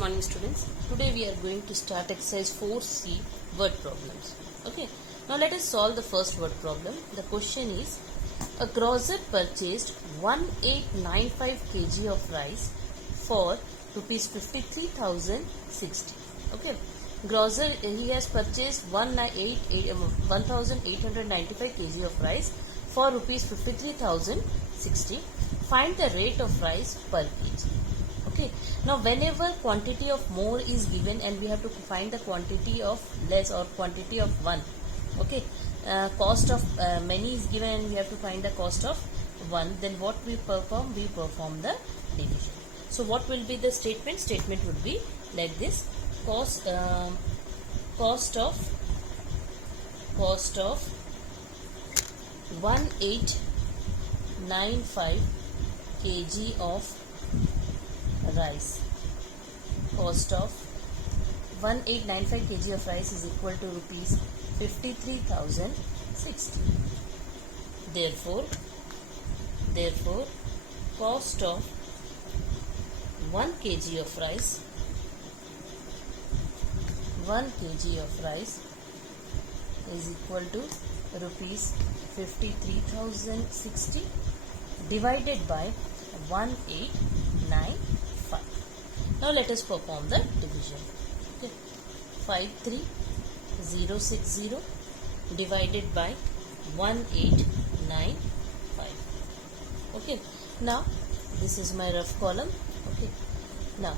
morning students. Today we are going to start exercise 4C word problems. Okay. Now let us solve the first word problem. The question is, a grocer purchased 1895 kg of rice for rupees 53,060. Okay. Grocer, he has purchased 1895 kg of rice for rupees 53,060. Find the rate of rice per kg. Okay. Now whenever quantity of more is given and we have to find the quantity of less or quantity of one. Okay. Cost of many is given and we have to find the cost of one. Then what we perform? We perform the division. So what will be the statement? Statement would be like this: cost of 1895 kg of rice. Cost of 1895 kg of rice is equal to rupees 53,060. Therefore, cost of 1 kg of rice, 1 kg of rice is equal to rupees 53,060 divided by 1895. Now let us perform the division. Okay. 53060 divided by 1895. Okay. Now this is my rough column. Okay. Now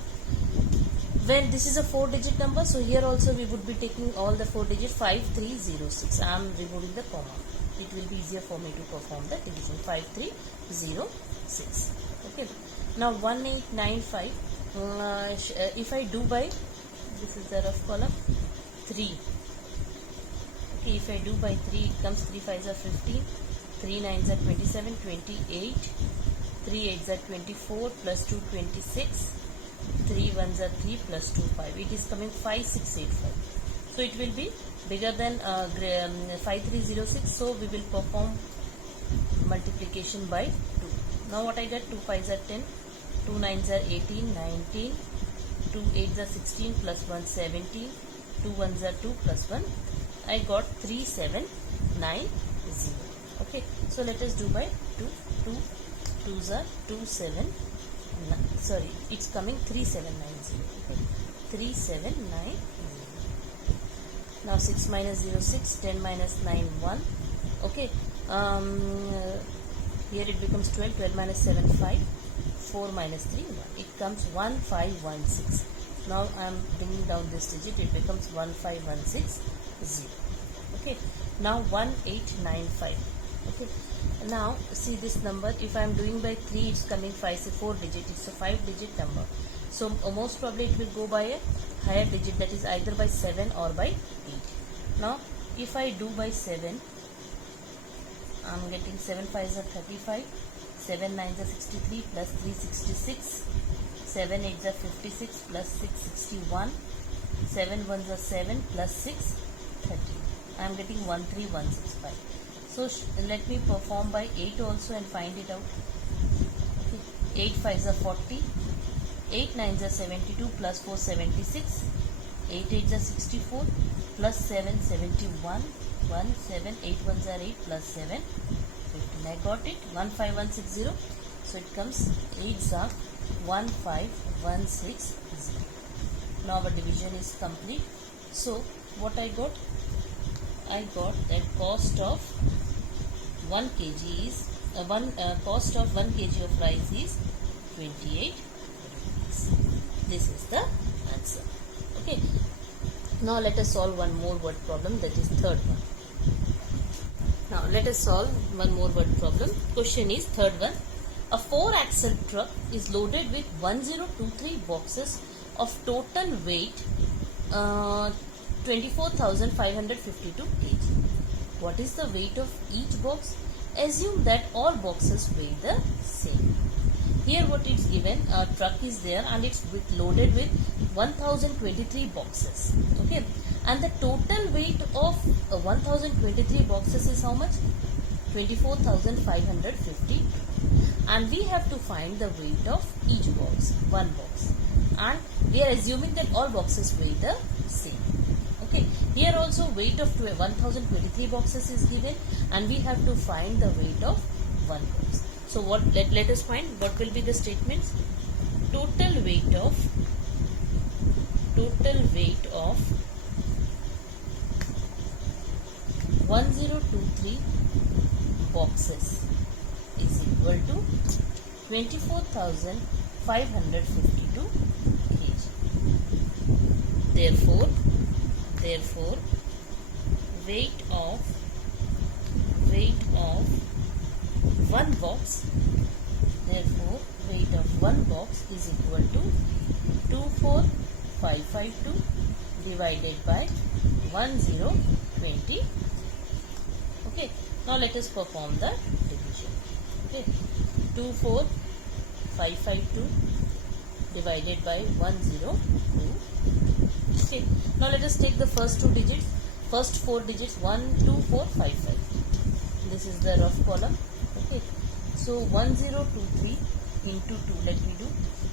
when this is a 4-digit number, so here also we would be taking all the 4 digits. 5306. I am removing the comma. It will be easier for me to perform the division. 5306. Okay. Now 1895. If I do by, this is the rough column, 3. Okay. If I do by 3, it comes 3 5s are 15, 3 9s are 27, 28, 3 8s are 24, plus 2 26. 3 1s are 3 plus 2 5. It is coming 5685. So it will be bigger than 5306. So we will perform multiplication by 2. Now what I get? 2 5s are 10, 2 9s are 18, 19, 2 8s are 16 plus 1 17, 2 1s are 2 plus 1. I got 3790. Okay. So let us do by 2. 2 2s are 27. Sorry, it's coming 3790. Okay. 3790. Now 6 minus 0 6, 10 minus 9 1. Okay. Here it becomes 12, 12 minus 7 5, 4 minus 3 1. It comes 1516. Now I am bringing down this digit. It becomes 15160. Okay. Now 1895. Okay. Now see this number. If I am doing by 3, it's coming 5. So 4 digit. It's a 5-digit number. So most probably it will go by a higher digit, that is either by 7 or by 8. Now if I do by 7, I am getting 7 5s are 35, 7 9s are 63 plus 3 66, 7 8s are 56 plus 6 61, 7 1s are 7 plus 6 30. I am getting 13165. So let me perform by 8 also and find it out. Okay. 8 5s are 40, 8 9s are 72 plus 4 76, 8 8s are 64 plus 7 71, 1 7 8 1s are 8 plus 7 15. I got it, 15160. So it comes 8s are 15160. Now our division is complete. So what I got? I got that cost of 1 kg is cost of 1 kg of rice is 28 rupees. This is the answer. Okay. Now let us solve one more word problem, that is third one. Now let us solve one more word problem. Question is third one. A 4-axle truck is loaded with 1023 boxes of total weight 24,552 kg. What is the weight of each box? Assume that all boxes weigh the same. Here what is given, a truck is there and it's loaded with 1023 boxes. Okay. And the total weight of 1023 boxes is how much? 24,550. And we have to find the weight of each box, one box. And We are assuming that all boxes weigh the same. Okay. Here also weight of 1023 boxes is given, and we have to find the weight of one box. So what? Let us find what will be the statements. Total weight of 1023 boxes is equal to 24,552 kg. Therefore, weight of one box. Therefore, weight of one box is equal to 24,552 divided by 1020. Okay. Now let us perform the division. Okay. 24,552 divided by 102. Okay. Now let us take the first two digits. First four digits 1, 2, 4, 5, 5. This is the rough column. Okay. So 1023 into 2. Let me do.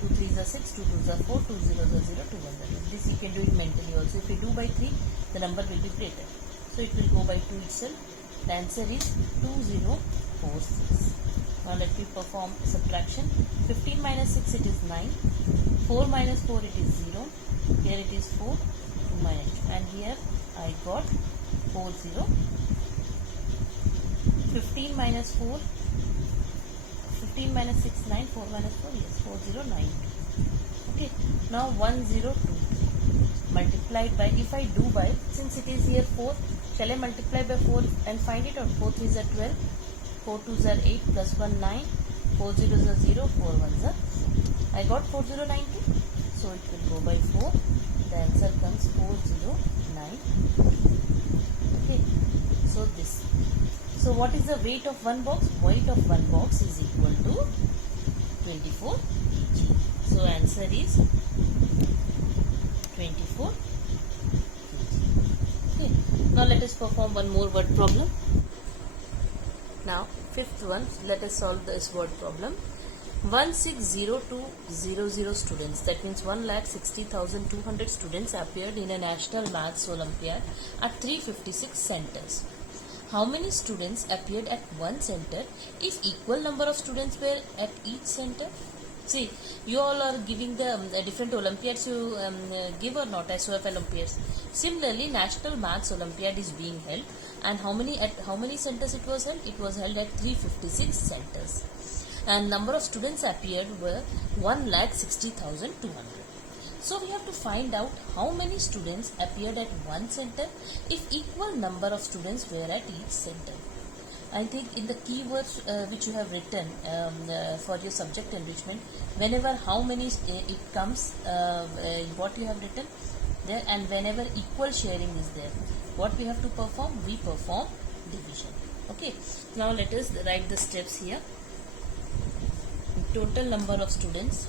2 3s are 6, 2 2s are 4, 2 0s are 0, 2 1s are 0. This you can do it mentally also. If you do by 3, the number will be greater. So it will go by 2 itself. The answer is 2046. Now let me perform subtraction. 15 minus 6 it is 9. 4 minus 4 it is 0. Here it is 4. 2 minus 2. And here I got 40. 15 minus 4. 15 minus 6 9. 4 minus 4 yes 4092. Okay. Now 1023 multiplied by, if I do by, since it is here 4, shall I multiply by 4 and find it out? 4 3s are 12, 4 2s are 8, plus 1 9, 4 0s are 0, 4 1s are 4. I got 4090, so it will go by 4. The answer comes 409. Okay, so this. So what is the weight of one box? Weight of one box is equal to 24 kg. So answer is 24 kg. Okay. Now let us perform one more word problem. Now fifth one, let us solve this word problem. 160200 students, that means 1,60,200 students appeared in a national maths Olympiad at 356 centers. How many students appeared at one center if equal number of students were at each center? See, you all are giving the different Olympiads you give or not, SOF Olympiads. Similarly, National Maths Olympiad is being held, and how many centers it was held? It was held at 356 centers, and number of students appeared were 1,60,200. So we have to find out how many students appeared at one center if equal number of students were at each center. I think in the keywords which you have written for your subject enrichment, whenever how many it comes, what you have written there, and whenever equal sharing is there, what we have to perform? We perform division. Okay. Now let us write the steps here. Total number of students.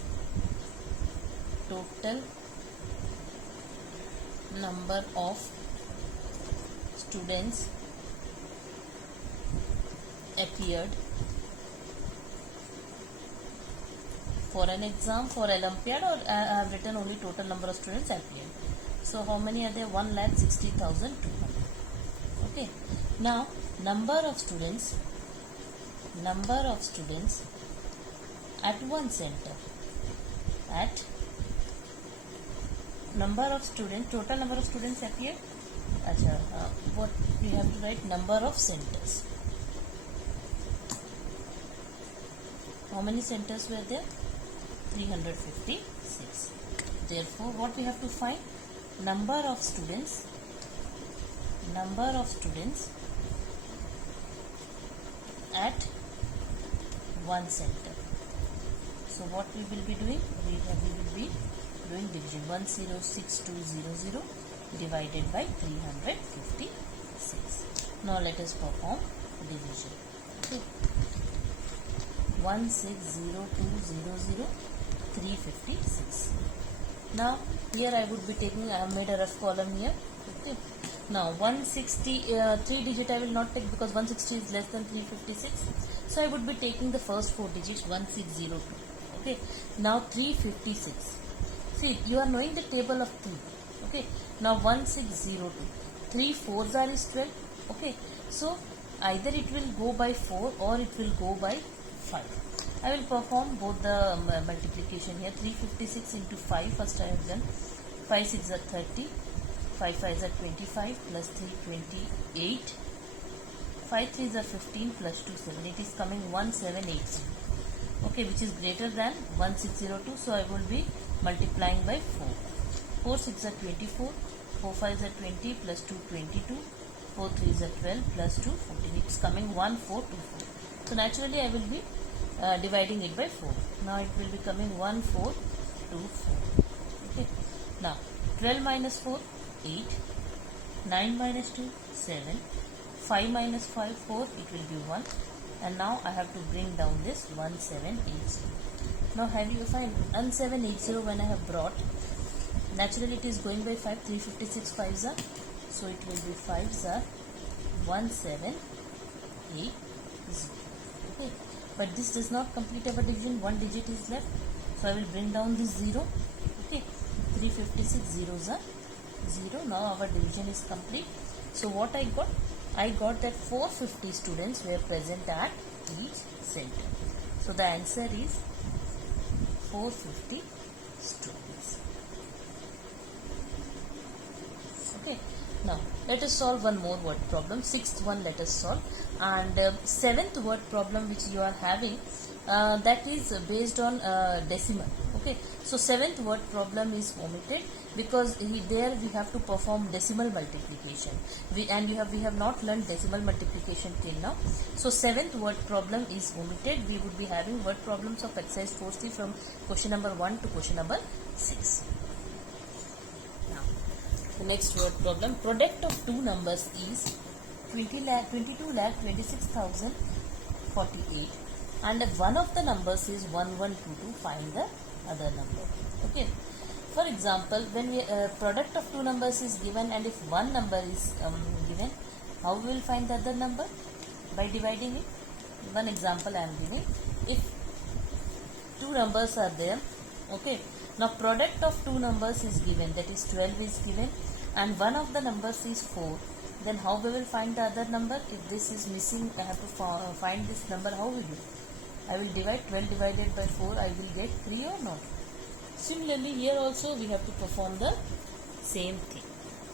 Total number of students appeared for an exam, for Olympiad, or I have written only total number of students appeared. So how many are there? 1,60,200. Okay. Now number of students at one center. At number of students, total number of students appeared. What we have to write? Number of centers. How many centers were there? 356. Therefore, what we have to find? Number of students at one center. So what we will be doing? We will be doing division. 106200 divided by 356. Now let us perform division. Okay. 160200 356. Now here I would be taking, I have made a rough column here. Okay. Now 160, 3 digit I will not take because 160 is less than 356. So I would be taking the first 4 digits, 1602. Okay. Now 356. See, you are knowing the table of 3. Okay. Now 1602. 3 4s are is 12. Okay. So either it will go by 4 or it will go by 5. I will perform both the multiplication here. 356 into 5 first I have done. 5 6 are 30. 5 5 are 25 plus 3 28. 5 3 are 15 plus 2 7. It is coming 1780. Okay, which is greater than 1602. So I will be multiplying by 4. 4 6 are 24. 4 5 are 20 plus 2 22. 4 3 are 12 plus 2 14. It is coming 1424. So naturally I will be dividing it by 4. Now it will be coming 1424. Okay. Now 12 minus 4 8. 9 minus 2 7. 5 minus 5 4. It will be 1. And now I have to bring down this 1780. Now have you find 1780 when I have brought, naturally it is going by 5. 356 5s are, so it will be 5s are 1780. Okay, but this does not complete our division. One digit is left, so I will bring down this 0. Okay, 356 zeros are 0. Now our division is complete. So what I got? I got that 450 students were present at each center. So the answer is 450 students. Okay. Now let us solve one more word problem. Sixth one let us solve. And seventh word problem which you are having, that is based on decimal. Okay. So seventh word problem is omitted because there we have to perform decimal multiplication. We have not learned decimal multiplication till now. So seventh word problem is omitted. We would be having word problems of exercise 4C from question number 1 to question number 6. Now the next word problem. Product of two numbers is 22,26,048 and one of the numbers is 1122. Find the other number. Okay. For example, when we product of two numbers is given and if one number is given, how we will find the other number? By dividing it. One example I am giving. If two numbers are there, okay. Now product of two numbers is given, that is 12 is given, and one of the numbers is 4. Then how we will find the other number? If this is missing, I have to find this number. How will you? I will divide 12 divided by 4. I will get 3 or not? Similarly, here also we have to perform the same thing.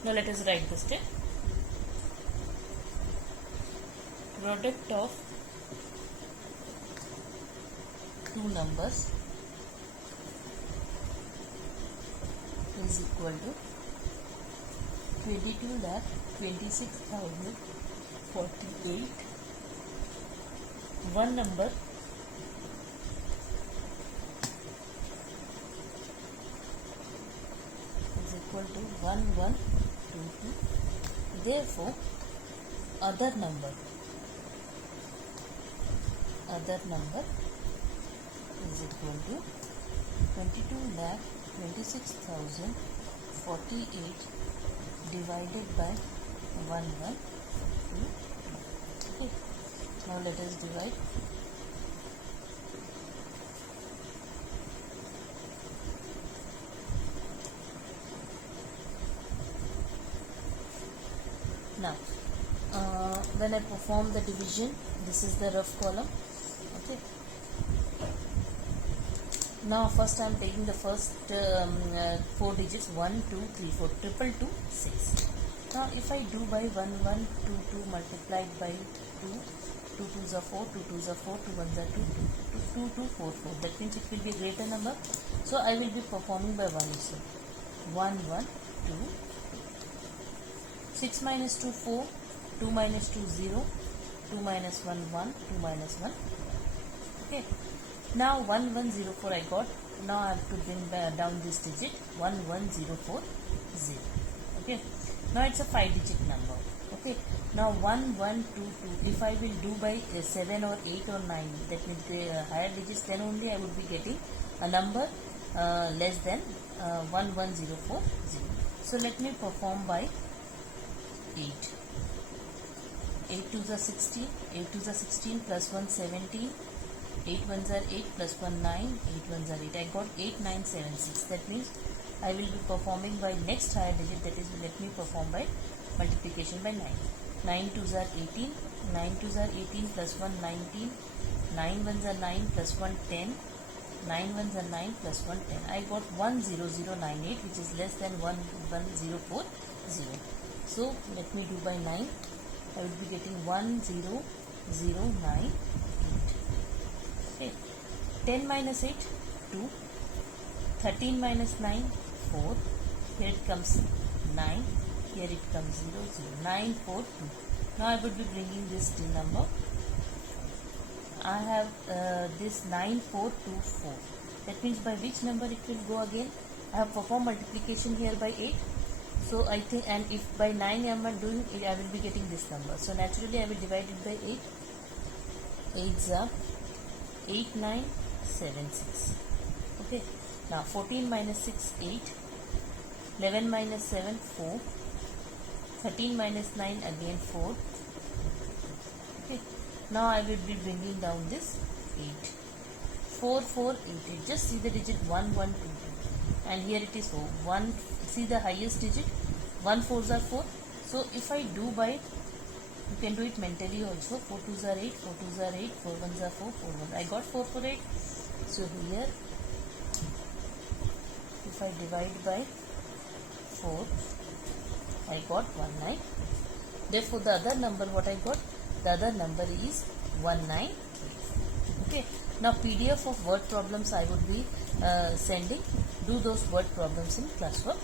Now let us write the step. Product of two numbers is equal to 22,26,048. One number equal to 1122. Therefore, other number is equal to 22,26,048 divided by 1122. Okay. Now let us divide. Now, when I perform the division, this is the rough column. Okay. Now, first I am taking the first 4 digits 1, 2, 3, 4, 222, 6. Now, if I do by 1, 1, 2, 2 multiplied by 2, 2 2s are 4, 2 2s are 4, 2 1s are 2, 2 2 4 4. That means it will be a greater number. So I will be performing by 1. So 1 1 2. 6 minus 2 4, 2 minus 2 0, 2 minus 1 1, 2 minus 1. Okay. Now 1104 I got. Now I have to bring down this digit 11040. Okay. Now it's a 5-digit number. Okay. Now 1122. If I will do by 7 or 8 or 9, that means the higher digits, then only I would be getting a number less than 11040. So let me perform by 8. 8 2s are 16. 8 2s are 16 plus 1 17. 8 ones are 8 plus 1 9, 8 ones are 8. I got 8976. That means I will be performing by next higher digit, that is let me perform by multiplication by 9. 9 twos are 18, 9 twos are 18 plus 1 19, 9 ones are 9 plus 1 10, 9 ones are 9 plus 1 10. I got 10098 which is less than 11040. So let me do by 9. I will be getting 10098. Okay. 10 minus 8, 2. 13 minus 9, 4. Here it comes 9. Here it comes 0, 0. 9, 4, 2. Now I would be bringing this number. I have this 9424. That means by which number it will go again? I have performed multiplication here by 8. So I think, and if by 9 I am doing it, I will be getting this number. So naturally I will divide it by 8. 8s are 8976. Okay. Now 14 minus 6, 8. 11 minus 7, 4. 13 minus 9, again 4. Okay. Now I will be bringing down this 8. 4, 4, 8, 8. Just see the digit 1, 1, 2, 2. And here it is 1. See the highest digit. 1 4s are 4. So if I do by, you can do it mentally also. 4 2s are 8, 4 2s are 8, 4 1s are 4, 4 1s. I got 4 4 8. So here, if I divide by 4, I got 1 9. Therefore the other number what I got? The other number is 198. Okay. Now PDF of word problems I would be sending. Do those word problems in classwork.